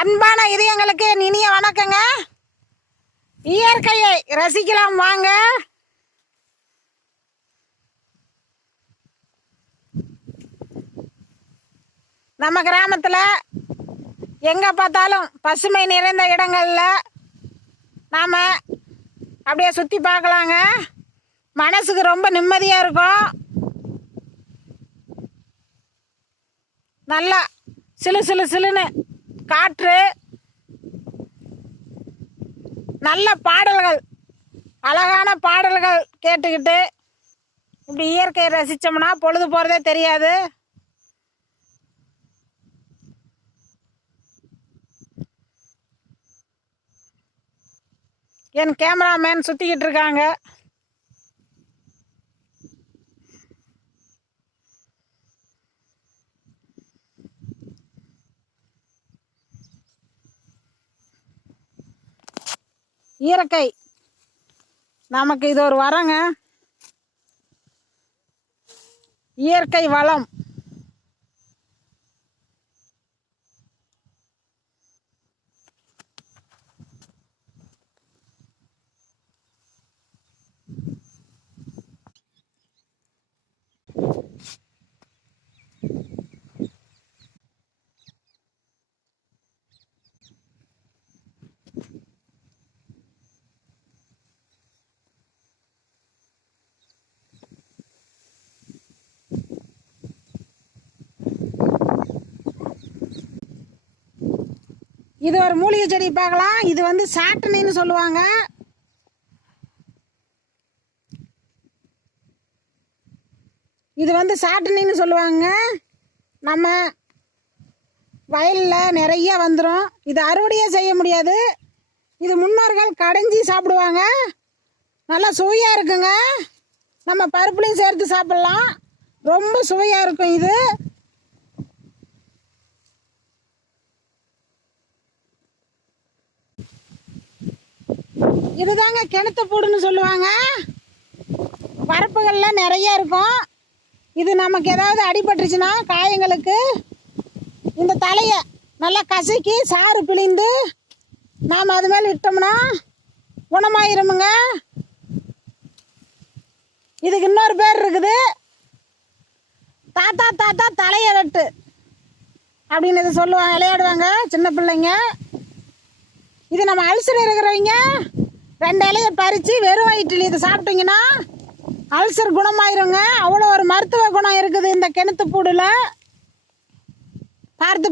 அன்பான இதயங்களுக்கு என் இனிய வணக்கங்க. இயற்கையை ரசிக்கலாம் வாங்க. நம்ம கிராமத்தில் எங்கே பார்த்தாலும் பசுமை நிறைந்த இடங்கள்ல நாம் அப்படியே சுற்றி பார்க்கலாங்க. மனசுக்கு ரொம்ப நிம்மதியாக இருக்கும். நல்லா சிலு சிலு சிலுன்னு காற்று, நல்ல பாடல்கள், அழகான பாடல்கள் கேட்டுக்கிட்டு இப்படி இயற்கையை ரசித்தோம்னா பொழுது போகிறதே தெரியாது. என் கேமராமேன் சுற்றிக்கிட்டு இருக்காங்க. இயற்கை நமக்கு இது ஒரு வரங்க. இயற்கை வளம். இது ஒரு மூலிகை செடி பார்க்கலாம். இது வந்து சாட்டனின்னு சொல்லுவாங்க. இது வந்து சாட்டனின்னு சொல்லுவாங்க. நம்ம வயலில் நிறைய வந்துடும். இது அறுவடையே செய்ய முடியாது. இது முன்னோர்கள் கடைஞ்சி சாப்பிடுவாங்க. நல்லா சுவையாக இருக்குங்க. நம்ம பருப்புலையும் சேர்த்து சாப்பிட்லாம். ரொம்ப சுவையாக இருக்கும். இது இதுதாங்க கிணத்து பூடுன்னு சொல்லுவாங்க. பரப்புகளில் நிறைய இருக்கும். இது நமக்கு ஏதாவது அடிபட்டுருச்சுன்னா காயங்களுக்கு இந்த தலையை நல்லா கசக்கி சாறு பிழிந்து நாம் அது மேலே விட்டோம்னா குணமாயிருமுங்க. இதுக்கு இன்னொரு பேர் இருக்குது, தாத்தா தாத்தா தலையை வெட்டு அப்படின்னு இது சொல்லுவாங்க, விளையாடுவாங்க சின்ன பிள்ளைங்க. இது நம்ம அல்சர் இருக்கிறவங்க 2 இலையை பறித்து வெறும் வயிற்றில் இது சாப்பிட்டீங்கன்னா அல்சர் குணமாயிருங்க. அவ்வளோ ஒரு மருத்துவ குணம் இருக்குது இந்த கிணத்து பூடில். பார்த்து